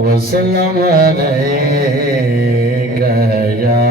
وسلم عليك يا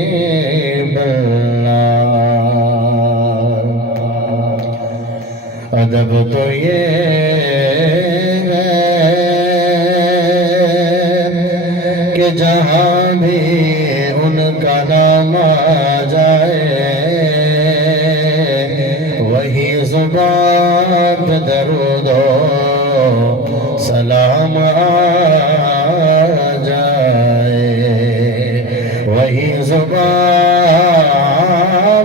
حبيب الله ادب تو یہ ہے کہ جہاں بھی ان کا نام آ جائے وہی زبان پہ درود و سلام آ جائے وہی زبان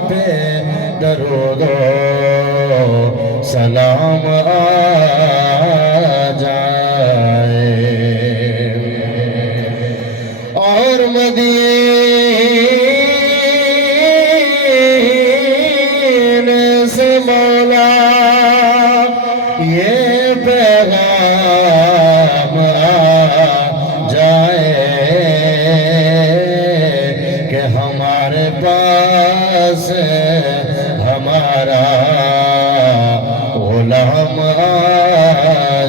پہ درود و سلام آ جائے اور مدینے سے مولا یہ پیغام آ جائے کہ ہمارے پاس ہمارا غلام آ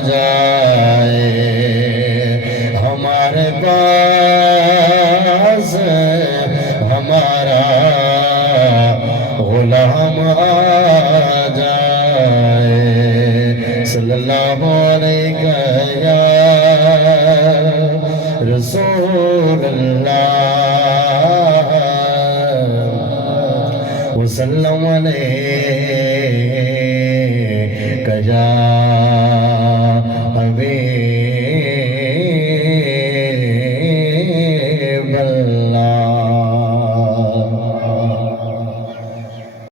جائے ہمارے پاس ہمارا غلام آ جائے صلی اللہ علیہ یا رسول اللہ وسلم علیہ یا